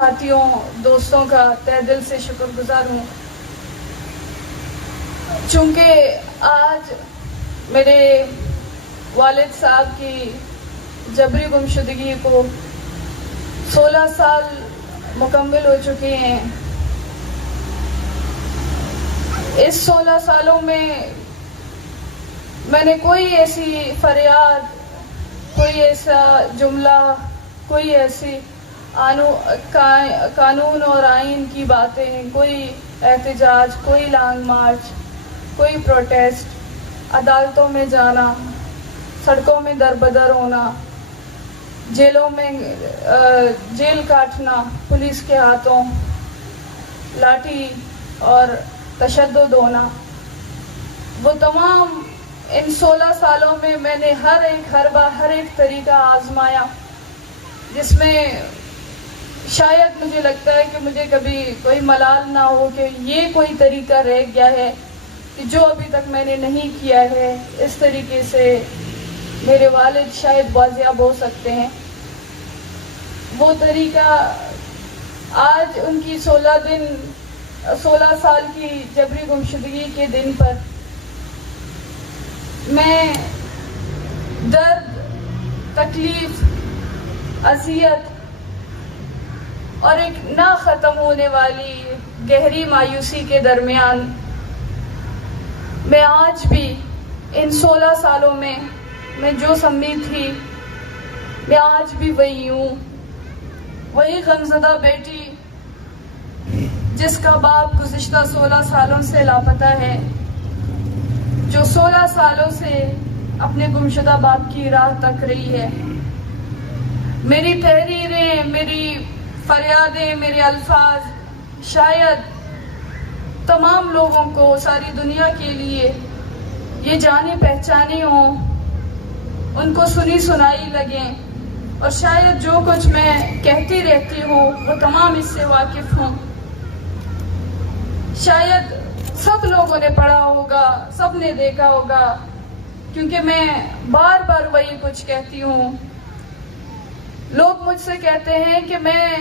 ساتھیوں دوستوں کا تہہ دل سے شکر گزار ہوں، چونکہ آج میرے والد صاحب کی جبری گمشدگی کو 16 سال مکمل ہو چکے ہیں۔ اس 16 سالوں میں نے کوئی ایسی فریاد، کوئی ایسا جملہ، کوئی ایسی قانون اور آئین کی باتیں، کوئی احتجاج، کوئی لانگ مارچ، کوئی پروٹیسٹ، عدالتوں میں جانا، سڑکوں میں دربدر ہونا، جیلوں میں جیل کاٹنا، پولیس کے ہاتھوں لاٹھی اور تشدد ہونا، وہ تمام ان 16 سالوں میں نے ہر ایک طریقہ آزمایا، جس میں شاید مجھے لگتا ہے کہ مجھے کبھی کوئی ملال نہ ہو کہ یہ کوئی طریقہ رہ گیا ہے کہ جو ابھی تک میں نے نہیں کیا ہے۔ اس طریقے سے میرے والد شاید بازیاب ہو سکتے ہیں۔ وہ طریقہ آج ان کی 16 سال کی جبری گمشدگی کے دن پر میں درد، تکلیف، اذیت اور ایک نہ ختم ہونے والی گہری مایوسی کے درمیان میں آج بھی ان 16 سالوں میں جو سمی تھی، میں آج بھی وہی ہوں، وہی غمزدہ بیٹی جس کا باپ گزشتہ 16 سالوں سے لاپتہ ہے، جو 16 سالوں سے اپنے گمشدہ باپ کی راہ تک رہی ہے۔ میری تحریریں، میری فریادیں، میرے الفاظ شاید تمام لوگوں کو، ساری دنیا کے لیے یہ جانے پہچانے ہوں، ان کو سنی سنائی لگیں، اور شاید جو کچھ میں کہتی رہتی ہوں وہ تمام اس سے واقف ہوں۔ شاید سب لوگوں نے پڑھا ہوگا، سب نے دیکھا ہوگا، کیونکہ میں بار بار وہی کچھ کہتی ہوں۔ لوگ مجھ سے کہتے ہیں کہ میں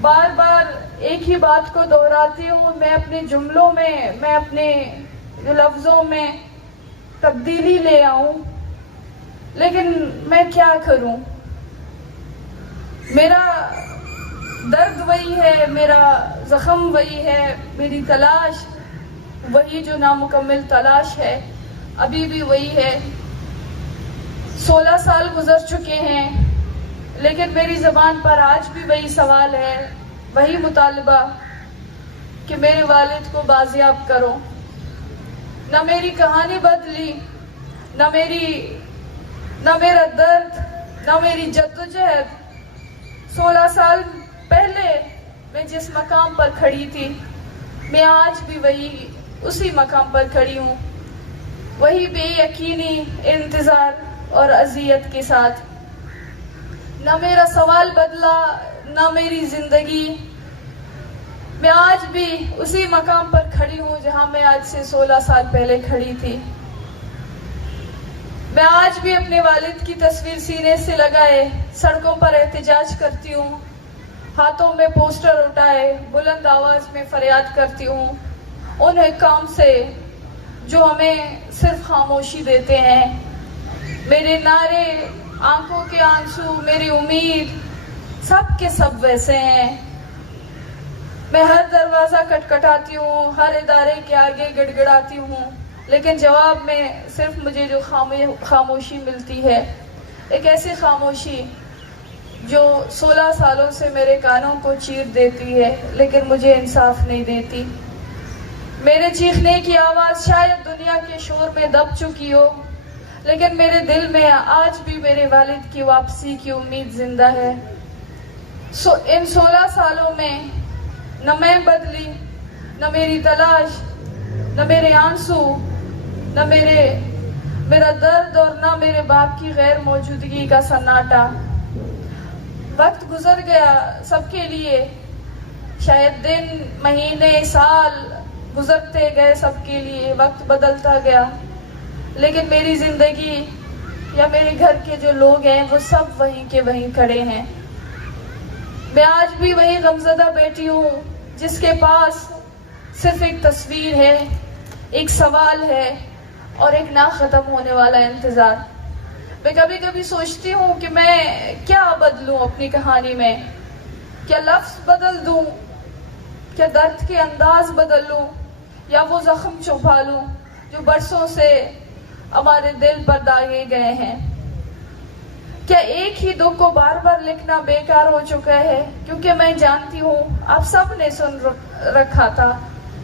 بار بار ایک ہی بات کو دہراتی ہوں، میں اپنے جملوں میں اپنے لفظوں میں تبدیلی لے آؤں، لیکن میں کیا کروں؟ میرا درد وہی ہے، میرا زخم وہی ہے، میری تلاش وہی جو نامکمل تلاش ہے ابھی بھی وہی ہے۔ 16 سال گزر چکے ہیں، لیکن میری زبان پر آج بھی وہی سوال ہے، وہی مطالبہ کہ میرے والد کو بازیاب کرو۔ نہ میری کہانی بدلی، نہ میرا درد، نہ میری جدوجہد۔ 16 سال پہلے میں جس مقام پر کھڑی تھی، میں آج بھی اسی مقام پر کھڑی ہوں، وہی بے یقینی، انتظار اور اذیت کے ساتھ۔ نہ میرا سوال بدلا، نہ میری زندگی۔ میں آج بھی اسی مقام پر کھڑی ہوں جہاں میں آج سے 16 سال پہلے کھڑی تھی۔ میں آج بھی اپنے والد کی تصویر سینے سے لگائے سڑکوں پر احتجاج کرتی ہوں، ہاتھوں میں پوسٹر اٹھائے بلند آواز میں فریاد کرتی ہوں ان حکام سے جو ہمیں صرف خاموشی دیتے ہیں۔ میرے نعرے، آنکھوں کے آنسو، میری امید سب کے سب ویسے ہیں۔ میں ہر دروازہ کٹکھٹاتی ہوں، ہر ادارے کے آگے گڑ گڑاتی ہوں، لیکن جواب میں صرف مجھے جو خاموشی ملتی ہے، ایک ایسی خاموشی جو 16 سالوں سے میرے کانوں کو چیر دیتی ہے، لیکن مجھے انصاف نہیں دیتی۔ میرے چیخنے کی آواز شاید دنیا کے شور میں دب چکی ہو، لیکن میرے دل میں آج بھی میرے والد کی واپسی کی امید زندہ ہے۔ ان 16 سالوں میں نہ میں بدلی، نہ میری تلاش، نہ میرے آنسو، نہ میرا درد، اور نہ میرے باپ کی غیر موجودگی کا سناٹا۔ وقت گزر گیا سب کے لیے، شاید دن، مہینے، سال گزرتے گئے سب کے لیے، وقت بدلتا گیا، لیکن میری زندگی یا میرے گھر کے جو لوگ ہیں وہ سب وہیں کے وہیں کھڑے ہیں۔ میں آج بھی وہی غمزدہ بیٹی ہوں جس کے پاس صرف ایک تصویر ہے، ایک سوال ہے اور ایک نہ ختم ہونے والا انتظار۔ میں کبھی کبھی سوچتی ہوں کہ میں کیا بدلوں اپنی کہانی میں، کیا لفظ بدل دوں، کیا درد کے انداز بدل لوں، یا وہ زخم چھپا لوں جو برسوں سے ہمارے دل پر داغے گئے ہیں۔ کیا ایک ہی دکھ کو بار بار لکھنا بیکار ہو چکا ہے؟ کیونکہ میں جانتی ہوں آپ سب نے سن رکھا تھا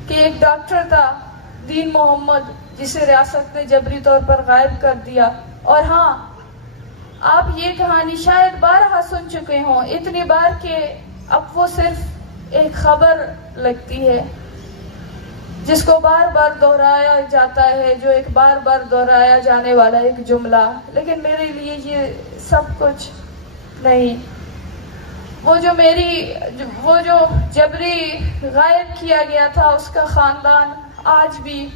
کہ ایک ڈاکٹر تھا دین محمد جسے ریاست نے جبری طور پر غائب کر دیا۔ اور ہاں، آپ یہ کہانی شاید بارہا سن چکے ہوں، اتنی بار کہ اب وہ صرف ایک خبر لگتی ہے جس کو بار بار دہرایا جاتا ہے، جو ایک بار بار دہرایا جانے والا ایک جملہ۔ لیکن میرے لیے یہ سب کچھ نہیں۔ وہ جو جبری غائب کیا گیا تھا، اس کا خاندان آج بھی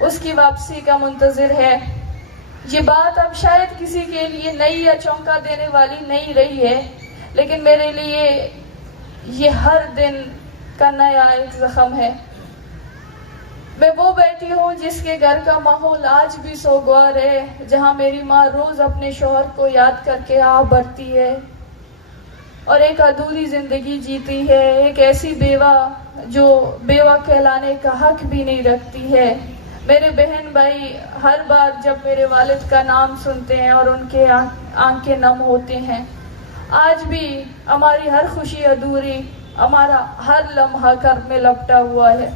اس کی واپسی کا منتظر ہے۔ یہ بات اب شاید کسی کے لیے نئی یا چونکا دینے والی نہیں رہی ہے، لیکن میرے لیے یہ ہر دن کا نیا ایک زخم ہے۔ میں وہ بیٹی ہوں جس کے گھر کا ماحول آج بھی سوگوار ہے، جہاں میری ماں روز اپنے شوہر کو یاد کر کے آہ بھرتی ہے اور ایک ادھوری زندگی جیتی ہے، ایک ایسی بیوہ جو بیوہ کہلانے کا حق بھی نہیں رکھتی ہے۔ میرے بہن بھائی ہر بار جب میرے والد کا نام سنتے ہیں اور ان کے آنکھیں نم ہوتے ہیں۔ آج بھی ہماری ہر خوشی ادھوری، ہمارا ہر لمحہ کرب میں لپٹا ہوا ہے۔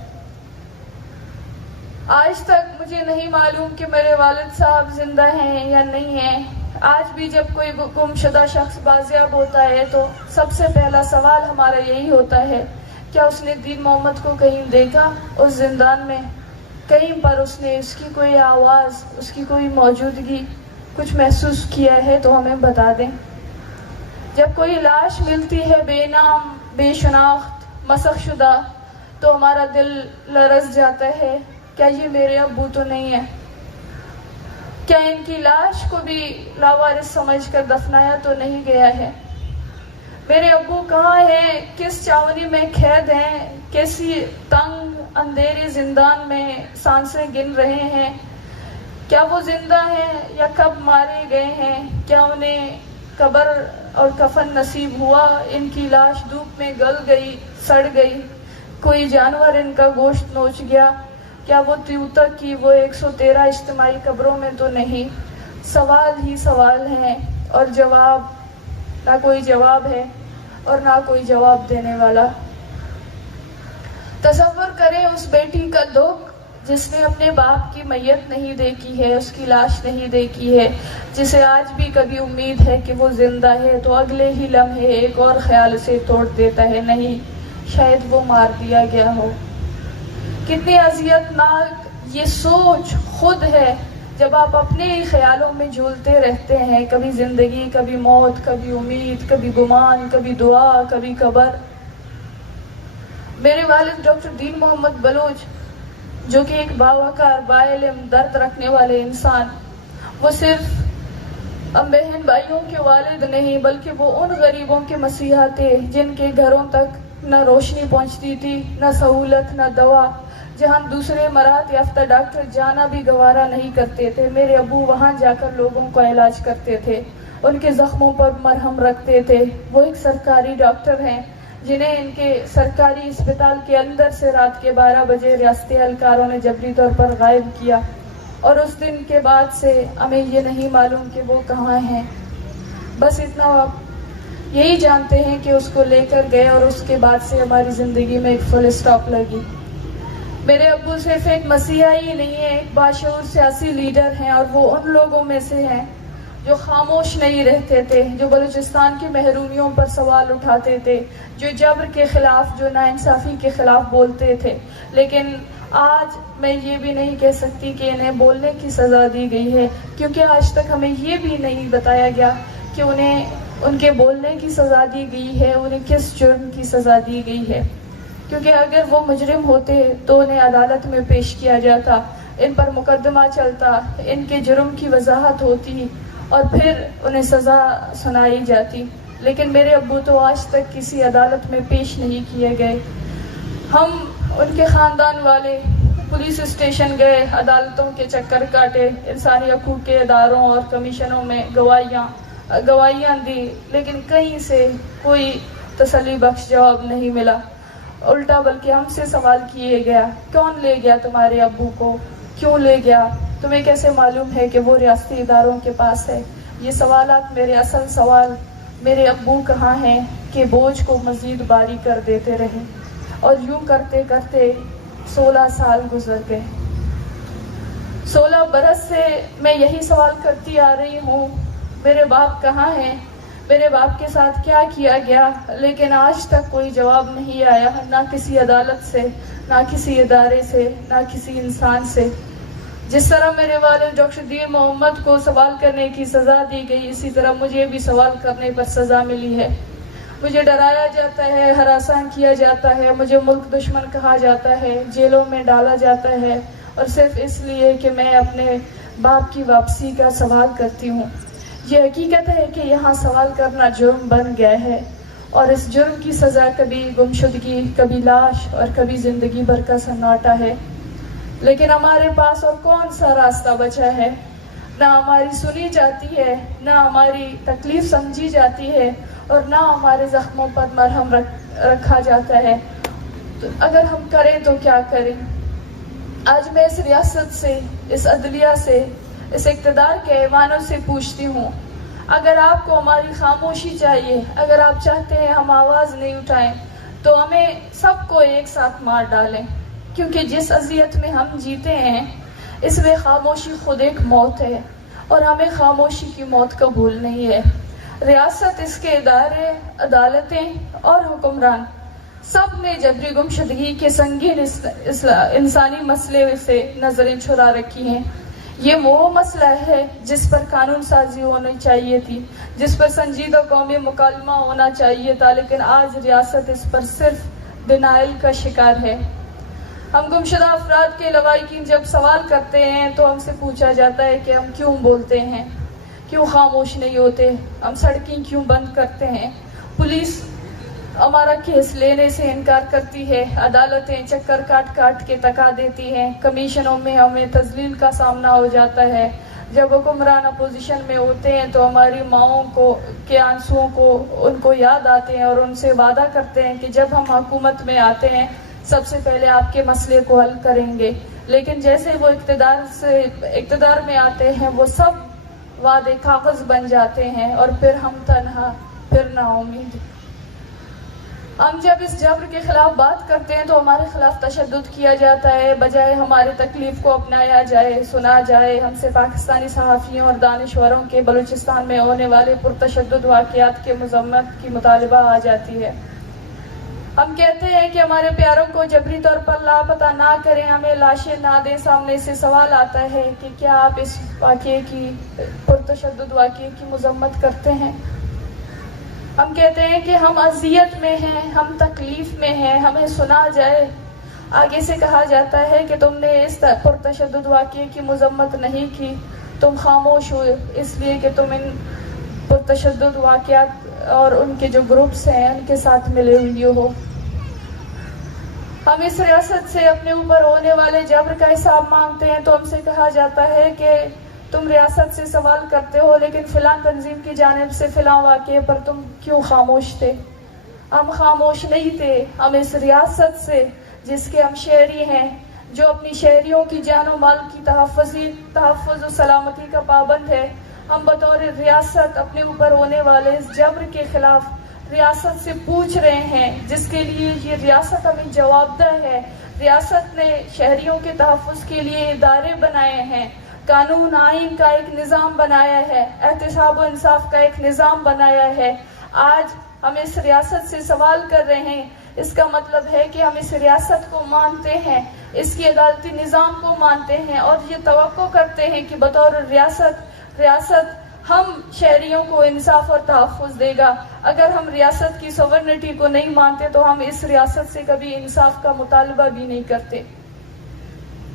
آج تک مجھے نہیں معلوم کہ میرے والد صاحب زندہ ہیں یا نہیں ہیں۔ آج بھی جب کوئی گم شدہ شخص بازیاب ہوتا ہے تو سب سے پہلا سوال ہمارا یہی ہوتا ہے، کیا اس نے دین محمد کو کہیں دیکھا اس زندان میں؟ کہیں پر اس نے اس کی کوئی آواز، اس کی کوئی موجودگی کچھ محسوس کیا ہے تو ہمیں بتا دیں۔ جب کوئی لاش ملتی ہے بے نام، بے شناخت، مسخ شدہ، تو ہمارا دل لرز جاتا ہے، کیا یہ میرے ابو تو نہیں ہے؟ کیا ان کی لاش کو بھی لاوارث سمجھ کر دفنایا تو نہیں گیا ہے؟ میرے ابو کہاں ہیں؟ کس چاونی میں قید ہیں؟ کیسی تنگ اندھیرے زندان میں سانسیں گن رہے ہیں؟ کیا وہ زندہ ہیں یا کب مارے گئے ہیں؟ کیا انہیں قبر اور کفن نصیب ہوا؟ ان کی لاش دھوپ میں گل گئی، سڑ گئی، کوئی جانور ان کا گوشت نوچ گیا؟ کیا وہ تیوتک کی وہ 113 اجتماعی قبروں میں تو نہیں؟ سوال ہی سوال ہیں اور جواب نہ کوئی جواب ہے اور نہ کوئی جواب دینے والا۔ تصور کریں اس بیٹی کا دکھ جس نے اپنے باپ کی میت نہیں دیکھی ہے، اس کی لاش نہیں دیکھی ہے، جسے آج بھی کبھی امید ہے کہ وہ زندہ ہے تو اگلے ہی لمحے ایک اور خیال اسے توڑ دیتا ہے، نہیں، شاید وہ مار دیا گیا ہو۔ کتنی اذیت ناک یہ سوچ خود ہے جب آپ اپنے ہی خیالوں میں جھولتے رہتے ہیں، کبھی زندگی، کبھی موت، کبھی امید، کبھی گمان، کبھی دعا، کبھی قبر۔ میرے والد ڈاکٹر دین محمد بلوچ، جو کہ ایک باوقار، باعلم، درد رکھنے والے انسان، وہ صرف ہم بہن بھائیوں کے والد نہیں بلکہ وہ ان غریبوں کے مسیحا تھے جن کے گھروں تک نہ روشنی پہنچتی تھی، نہ سہولت، نہ دوا، جہاں دوسرے مراحت یافتہ ڈاکٹر جانا بھی گوارا نہیں کرتے تھے۔ میرے ابو وہاں جا کر لوگوں کا علاج کرتے تھے، ان کے زخموں پر مرہم رکھتے تھے۔ وہ ایک سرکاری ڈاکٹر ہیں جنہیں ان کے سرکاری اسپتال کے اندر سے رات کے 12 بجے ریاستی اہلکاروں نے جبری طور پر غائب کیا، اور اس دن کے بعد سے ہمیں یہ نہیں معلوم کہ وہ کہاں ہیں۔ بس اتنا آپ یہی جانتے ہیں کہ اس کو لے کر گئے اور اس کے بعد سے ہماری زندگی میں ایک فل اسٹاپ لگی۔ میرے ابو صرف ایک مسیحی ہی نہیں ہے، ایک باشعور سیاسی لیڈر ہیں، اور وہ ان لوگوں میں سے ہیں جو خاموش نہیں رہتے تھے، جو بلوچستان کی محرومیوں پر سوال اٹھاتے تھے، جو جبر کے خلاف، جو ناانصافی کے خلاف بولتے تھے۔ لیکن آج میں یہ بھی نہیں کہہ سکتی کہ انہیں بولنے کی سزا دی گئی ہے، کیونکہ آج تک ہمیں یہ بھی نہیں بتایا گیا کہ انہیں ان کے بولنے کی سزا دی گئی ہے، انہیں کس جرم کی سزا دی گئی ہے۔ کیونکہ اگر وہ مجرم ہوتے تو انہیں عدالت میں پیش کیا جاتا، ان پر مقدمہ چلتا، ان کے جرم کی وضاحت ہوتی اور پھر انہیں سزا سنائی جاتی۔ لیکن میرے ابو تو آج تک کسی عدالت میں پیش نہیں کیے گئے. ہم ان کے خاندان والے پولیس اسٹیشن گئے, عدالتوں کے چکر کاٹے, انسانی حقوق کے اداروں اور کمیشنوں میں گواہیاں دی, لیکن کہیں سے کوئی تسلی بخش جواب نہیں ملا. الٹا بلکہ ہم سے سوال کیے گیا, کون لے گیا تمہارے ابو کو, کیوں لے گیا, تمہیں کیسے معلوم ہے کہ وہ ریاستی اداروں کے پاس ہے. یہ سوالات میرے اصل سوال میرے ابو کہاں ہیں کہ بوجھ کو مزید باری کر دیتے رہے. اور یوں کرتے کرتے 16 سال گزر گئے. 16 برس سے میں یہی سوال کرتی آ رہی ہوں, میرے باپ کہاں ہیں, میرے باپ کے ساتھ کیا کیا گیا, لیکن آج تک کوئی جواب نہیں آیا, نہ کسی عدالت سے, نہ کسی ادارے سے, نہ کسی انسان سے. جس طرح میرے والد ڈاکٹر دین محمد کو سوال کرنے کی سزا دی گئی, اسی طرح مجھے بھی سوال کرنے پر سزا ملی ہے. مجھے ڈرایا جاتا ہے, ہراساں کیا جاتا ہے, مجھے ملک دشمن کہا جاتا ہے, جیلوں میں ڈالا جاتا ہے, اور صرف اس لیے کہ میں اپنے باپ کی واپسی کا سوال کرتی ہوں. یہ حقیقت ہے کہ یہاں سوال کرنا جرم بن گیا ہے, اور اس جرم کی سزا کبھی گمشدگی, کبھی لاش, اور کبھی زندگی بھر کا سناٹا ہے. لیکن ہمارے پاس اور کون سا راستہ بچا ہے؟ نہ ہماری سنی جاتی ہے, نہ ہماری تکلیف سمجھی جاتی ہے, اور نہ ہمارے زخموں پر مرہم رکھا جاتا ہے. تو اگر ہم کریں تو کیا کریں؟ آج میں اس ریاست سے, اس عدلیہ سے, اس اقتدار کے ایوانوں سے پوچھتی ہوں, اگر آپ کو ہماری خاموشی چاہیے, اگر آپ چاہتے ہیں ہم آواز نہیں اٹھائیں, تو ہمیں سب کو ایک ساتھ مار ڈالیں, کیونکہ جس اذیت میں ہم جیتے ہیں اس میں خاموشی خود ایک موت ہے, اور ہمیں خاموشی کی موت قبول نہیں ہے. ریاست, اس کے ادارے, عدالتیں اور حکمران سب نے جبری گمشدگی کے سنگین انسانی مسئلے سے نظریں چھڑا رکھی ہیں. یہ وہ مسئلہ ہے جس پر قانون سازی ہونی چاہیے تھی, جس پر سنجیدہ قومی مکالمہ ہونا چاہیے تھا, لیکن آج ریاست اس پر صرف ڈینائل کا شکار ہے. ہم گمشدہ افراد کے لواحقین جب سوال کرتے ہیں تو ہم سے پوچھا جاتا ہے کہ ہم کیوں بولتے ہیں, کیوں خاموش نہیں ہوتے, ہم سڑکیں کیوں بند کرتے ہیں, پولیس ہمارا کیس لینے سے انکار کرتی ہے, عدالتیں چکر کاٹ کاٹ کے تکا دیتی ہیں, کمیشنوں میں ہمیں تذلیل کا سامنا ہو جاتا ہے. جب حکمران اپوزیشن میں ہوتے ہیں تو ہماری ماؤں کو کے آنسوؤں کو ان کو یاد آتے ہیں, اور ان سے وعدہ کرتے ہیں کہ جب ہم حکومت میں آتے ہیں سب سے پہلے آپ کے مسئلے کو حل کریں گے. لیکن جیسے وہ اقتدار میں آتے ہیں وہ سب وعدے کاغذ بن جاتے ہیں, اور پھر ہم تنہا, پھر نا امید. ہم جب اس جبر کے خلاف بات کرتے ہیں تو ہمارے خلاف تشدد کیا جاتا ہے, بجائے ہمارے تکلیف کو اپنایا جائے, سنا جائے. ہم سے پاکستانی صحافیوں اور دانشوروں کے بلوچستان میں ہونے والے پرتشدد واقعات کے مذمت کی مطالبہ آ جاتی ہے. ہم کہتے ہیں کہ ہمارے پیاروں کو جبری طور پر لاپتہ نہ کریں, ہمیں لاشیں نہ دیں. سامنے سے سوال آتا ہے کہ کیا آپ اس واقعے کی, پرتشدد واقعے کی مذمت کرتے ہیں؟ ہم کہتے ہیں کہ ہم اذیت میں ہیں, ہم تکلیف میں ہیں, ہمیں سنا جائے. آگے سے کہا جاتا ہے کہ تم نے اس پرتشدد واقعے کی مذمت نہیں کی, تم خاموش ہوئے اس لیے کہ تم ان پرتشدد واقعات اور ان کے جو گروپس ہیں ان کے ساتھ ملے ہوئے ہو. ہم اس ریاست سے اپنے اوپر ہونے والے جبر کا حساب مانگتے ہیں تو ہم سے کہا جاتا ہے کہ تم ریاست سے سوال کرتے ہو, لیکن فلاں تنظیم کی جانب سے فلاں واقعے پر تم کیوں خاموش تھے؟ ہم خاموش نہیں تھے. ہم اس ریاست سے, جس کے ہم شہری ہیں, جو اپنی شہریوں کی جان و مال کی تحفظ و سلامتی کا پابند ہے, ہم بطور ریاست اپنے اوپر ہونے والے اس جبر کے خلاف ریاست سے پوچھ رہے ہیں, جس کے لیے یہ ریاست ہمیں جواب دہ ہے. ریاست نے شہریوں کے تحفظ کے لیے ادارے بنائے ہیں, قانون آئین کا ایک نظام بنایا ہے, احتساب و انصاف کا ایک نظام بنایا ہے. آج ہم اس ریاست سے سوال کر رہے ہیں, اس کا مطلب ہے کہ ہم اس ریاست کو مانتے ہیں, اس کی عدالتی نظام کو مانتے ہیں, اور یہ توقع کرتے ہیں کہ بطور ریاست ہم شہریوں کو انصاف اور تحفظ دے گا. اگر ہم ریاست کی سوورنٹی کو نہیں مانتے تو ہم اس ریاست سے کبھی انصاف کا مطالبہ بھی نہیں کرتے.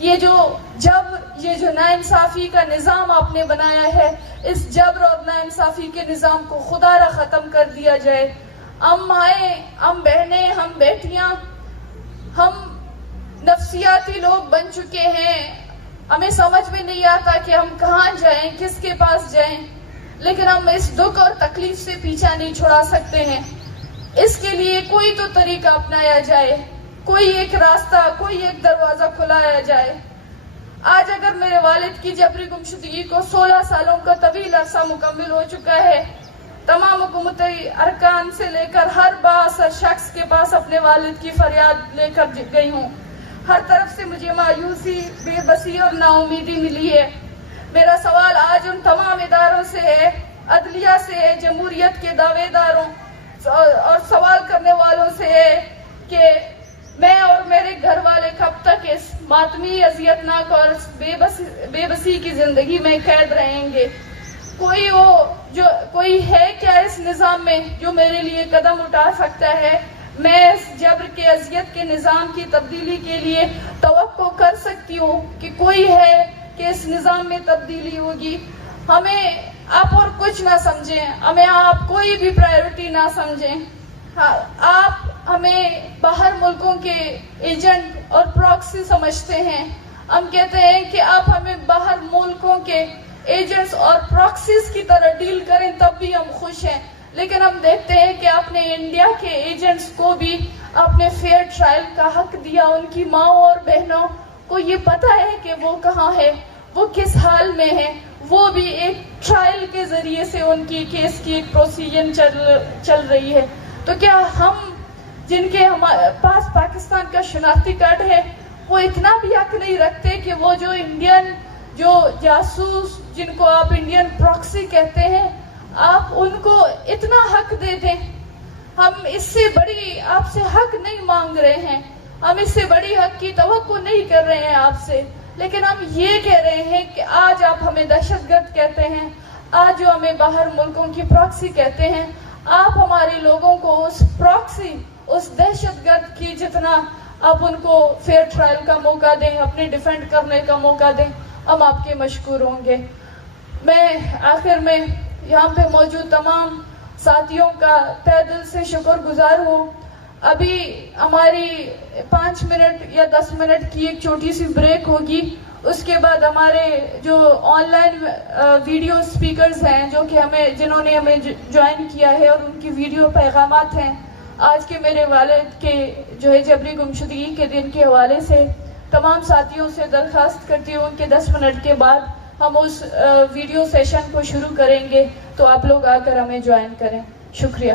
یہ جو ناانصافی کا نظام آپ نے بنایا ہے، اس جبر اور ناانصافی کے نظام کو خدا را ختم کر دیا جائے۔ ہم مائیں، ہم بہنیں، ہم بیٹیاں، ہم نفسیاتی لوگ بن چکے ہیں، ہمیں سمجھ میں نہیں آتا کہ ہم کہاں جائیں، کس کے پاس جائیں، لیکن ہم اس دکھ اور تکلیف سے پیچھا نہیں چھڑا سکتے ہیں۔ اس کے لیے کوئی تو طریقہ اپنایا جائے، کوئی ایک راستہ، کوئی ایک دروازہ کھلایا جائے۔ آج اگر میرے والد کی جبری گمشدگی کو 16 سالوں کا طویل عرصہ مکمل ہو چکا ہے، تمام حکومتی ارکان سے لے کر ہر بااثر شخص کے پاس اپنے والد کی فریاد لے کر گئی ہوں، ہر طرف سے مجھے مایوسی، بے بسی اور نا امیدی ملی ہے۔ میرا سوال آج ان تمام اداروں سے ہے، عدلیہ سے ہے، جمہوریت کے دعوے داروں اور سوال کرنے والوں سے ہے کہ میں اور میرے گھر والے کب تک اس ماتمی، اذیتناک اور بے بسی کی زندگی میں قید رہیں گے؟ کوئی ہے کیا اس نظام میں جو میرے لیے قدم اٹھا سکتا ہے؟ میں اس جبر کے، اذیت کے نظام کی تبدیلی کے لیے توقع کر سکتی ہوں کہ کوئی ہے کہ اس نظام میں تبدیلی ہوگی؟ ہمیں آپ اور کچھ نہ سمجھیں، ہمیں آپ کوئی بھی پرائیورٹی نہ سمجھیں۔ آپ ہمیں باہر ملکوں کے ایجنٹ اور پراکسی سمجھتے ہیں۔ ہم کہتے ہیں کہ آپ ہمیں باہر ملکوں کے ایجنٹس اور پراکسیز کی طرح ڈیل کریں، تب بھی ہم خوش ہیں۔ لیکن ہم دیکھتے ہیں کہ آپ نے انڈیا کے ایجنٹس کو بھی اپنے فیئر ٹرائل کا حق دیا، ان کی ماؤں اور بہنوں کو یہ پتا ہے کہ وہ کہاں ہے، وہ کس حال میں ہے، وہ بھی ایک ٹرائل کے ذریعے سے ان کی کیس کی ایک پروسیجر چل رہی ہے۔ تو کیا ہم جن کے ہمارے پاس پاکستان کا شناختی کارڈ ہے، وہ اتنا بھی حق نہیں رکھتے کہ وہ جو انڈین، جو جاسوس، جن کو آپ انڈین پراکسی کہتے ہیں، آپ ان کو اتنا حق دے دیں؟ ہم اس سے بڑی آپ سے حق نہیں مانگ رہے ہیں، ہم اس سے بڑی حق کی توقع نہیں کر رہے ہیں آپ سے، لیکن ہم یہ کہہ رہے ہیں کہ آج آپ ہمیں دہشت گرد کہتے ہیں، آج جو ہمیں باہر ملکوں کی پراکسی کہتے ہیں، آپ ہمارے لوگوں کو اس پراکسی، اس دہشت گرد کی جتنا آپ ان کو فیئر ٹرائل کا موقع دیں، اپنے ڈیفینڈ کرنے کا موقع دیں، ہم آپ کے مشکور ہوں گے۔ میں آخر میں یہاں پہ موجود تمام ساتھیوں کا تہہ دل سے شکر گزار ہوں۔ ابھی ہماری 5 منٹ یا 10 منٹ کی ایک چھوٹی سی بریک ہوگی، اس کے بعد ہمارے جو آن لائن ویڈیو اسپیکرز ہیں جنہوں نے ہمیں جوائن کیا ہے اور ان کی ویڈیو پیغامات ہیں، آج کے میرے والد کے جو ہے جبری گمشدگی کے دن کے حوالے سے تمام ساتھیوں سے درخواست کرتی ہوں کہ 10 منٹ کے بعد ہم اس ویڈیو سیشن کو شروع کریں گے، تو آپ لوگ آ کر ہمیں جوائن کریں۔ شکریہ۔